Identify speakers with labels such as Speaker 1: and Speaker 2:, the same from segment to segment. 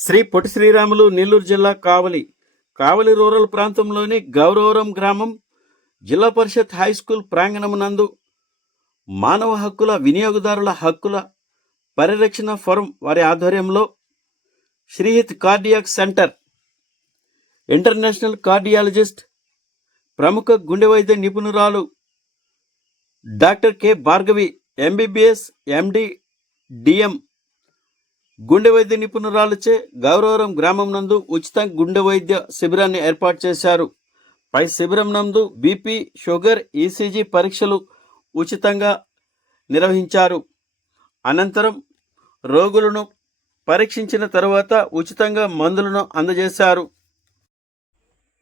Speaker 1: శ్రీ పొట్టి శ్రీరాములు నెల్లూరు జిల్లా కావలి కావలి రూరల్ ప్రాంతంలోని గౌరవరం గ్రామం జిల్లా పరిషత్ హై స్కూల్ ప్రాంగణమునందు మానవ హక్కుల వినియోగదారుల హక్కుల పరిరక్షణ ఫోరం వారి ఆధ్వర్యంలో Srihith cardiac centre international cardiologist ప్రముఖ గుండె వైద్య నిపుణురాలు doctor K Bhargavi MBBS MD DM గుండె వైద్య నిపుణురాలచే గౌరవరం గ్రామం నందు ఉచిత గుండె వైద్య శిబిరాన్ని ఏర్పాటు చేశారు. పై శిబిరం నందు బీపీ షుగర్ ఈసీజీ పరీక్షలు ఉచితంగా నిర్వహించారు. అనంతరం రోగులను పరీక్షించిన తరువాత ఉచితంగా మందులను అందజేశారు.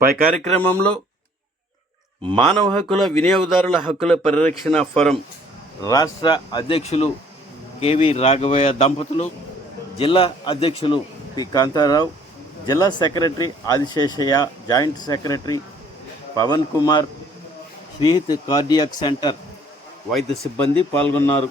Speaker 1: పై కార్యక్రమంలో మానవ హక్కుల వినియోగదారుల హక్కుల పరిరక్షణ ఫోరం రాష్ట్ర అధ్యక్షులు కేవి రాఘవయ్య దంపతులు జిల్లా అధ్యక్షులు పి. కాంతారావు జిల్లా secretary Adiseshaiah joint secretary Pavan Kumar Srihith cardiac centre వైద్య సిబ్బంది పాల్గొన్నారు.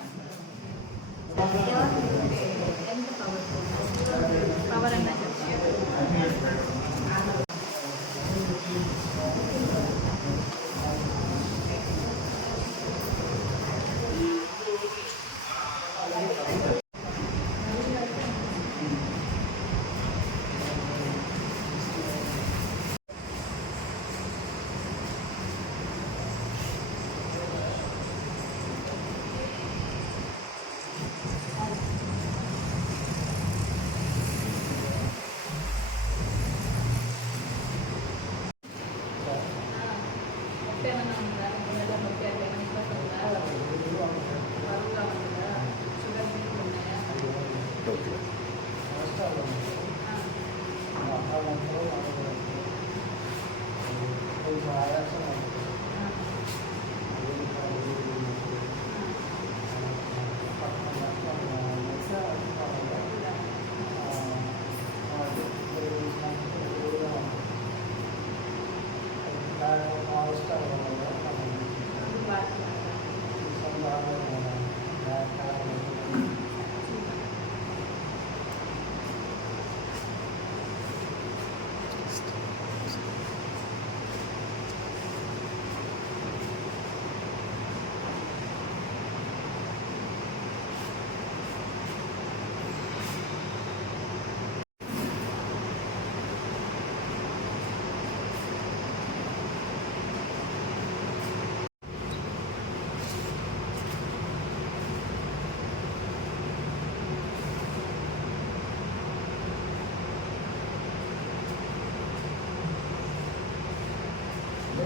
Speaker 2: ఏమన్నా ఉందా గుండెలో నొప్పి అట్లా ఏమైనా ఇబ్బంది ఉందా బరువుగా ఉందా షుగర్ బీపీ ఉన్నాయా అది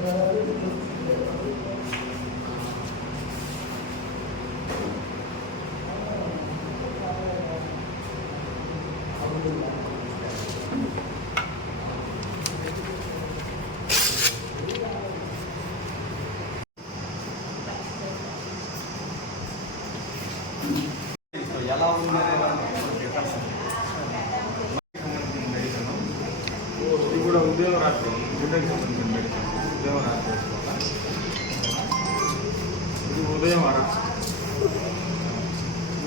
Speaker 3: ఎలా ఉందనే ఇది కూడా ఉద్యోగం రాష్ట్రం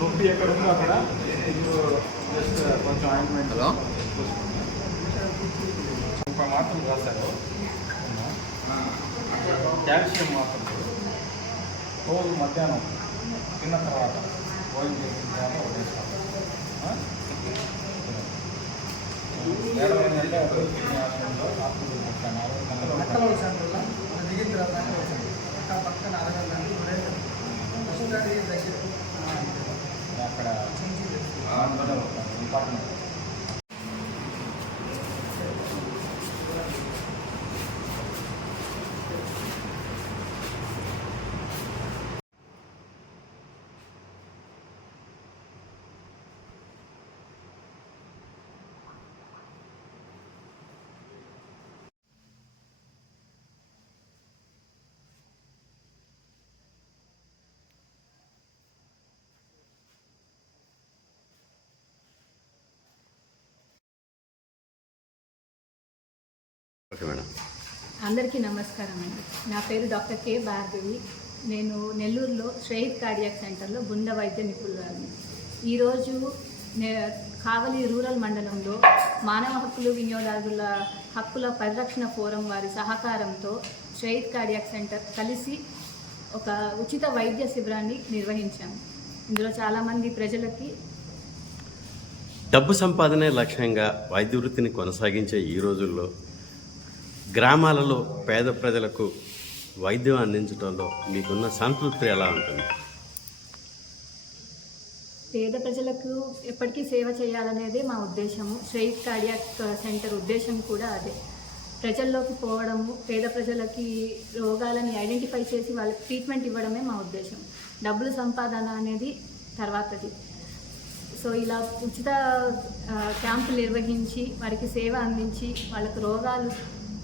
Speaker 3: నొప్పి ఎక్కడ ఉందో అక్కడ. ఇది జస్ట్ కొంచెం ఆయింట్మెంట్
Speaker 4: హలో?
Speaker 3: ముప్పై మాత్రలు రాశారు. కాల్షియం మాత్రలు రోజు మధ్యాహ్నం తిన్న తర్వాత భోజనం చేసిన తర్వాత ఒకటి వేసుకోవాలి. ఆ? మేడం ఏంటంటే ఒక అందులోనే ఉంటాను
Speaker 1: ఓకే మేడం.
Speaker 2: అందరికీ నమస్కారం అండి. నా పేరు డాక్టర్ కె భార్గవి. నేను నెల్లూరులో శ్రేహిత్ కార్డియాక్ సెంటర్లో గుండె వైద్య నిపుణురాలిని. ఈరోజు నే- కావలి రూరల్ మండలంలో మానవ హక్కులు వినియోగదారుల హక్కుల పరిరక్షణ ఫోరం వారి సహకారంతో షహీద్ కార్డియాక్ సెంటర్ కలిసి ఒక ఉచిత వైద్య శిబిరాన్ని నిర్వహించాము. ఇందులో చాలామంది ప్రజలకి
Speaker 1: డబ్బు సంపాదనే లక్ష్యంగా వైద్య వృత్తిని కొనసాగించే ఈ రోజుల్లో గ్రామాలలో పేద ప్రజలకు వైద్యం అందించడంలో మీకున్న సంతృప్తి ఎలా ఉంటుంది?
Speaker 2: పేద ప్రజలకు ఎప్పటికీ సేవ చేయాలనేదే మా ఉద్దేశము. శ్రేయిత్ కార్డియాక్ సెంటర్ ఉద్దేశం కూడా అదే. ప్రజల్లోకి పోవడము పేద ప్రజలకి రోగాలని ఐడెంటిఫై చేసి వాళ్ళకి ట్రీట్మెంట్ ఇవ్వడమే మా ఉద్దేశం. డబ్బులు సంపాదన అనేది తర్వాతది. సో ఇలా ఉచిత క్యాంపులు నిర్వహించి వారికి సేవ అందించి వాళ్ళకు రోగాలు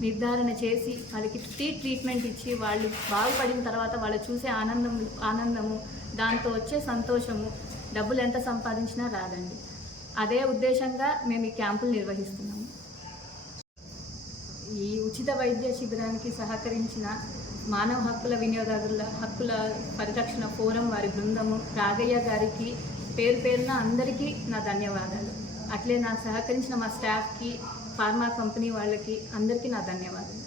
Speaker 2: నిర్ధారణ చేసి వాళ్ళకి ఫ్రీ ట్రీట్మెంట్ ఇచ్చి వాళ్ళు బాగుపడిన తర్వాత వాళ్ళు చూసే ఆనందం ఆనందము దాంతో వచ్చే సంతోషము డబ్బులు ఎంత సంపాదించినా రాదండి. అదే ఉద్దేశంగా మేము ఈ క్యాంపులు నిర్వహిస్తున్నాము. ఈ ఉచిత వైద్య శిబిరానికి సహకరించిన మానవ హక్కుల వినియోగదారుల హక్కుల పరిరక్షణ ఫోరం వారి బృందము రాగయ్య గారికి పేరు పేరున అందరికీ నా ధన్యవాదాలు. అట్లే నాకు సహకరించిన మా స్టాఫ్కి ఫార్మా కంపెనీ వాళ్ళకి అందరికీ నా ధన్యవాదాలు.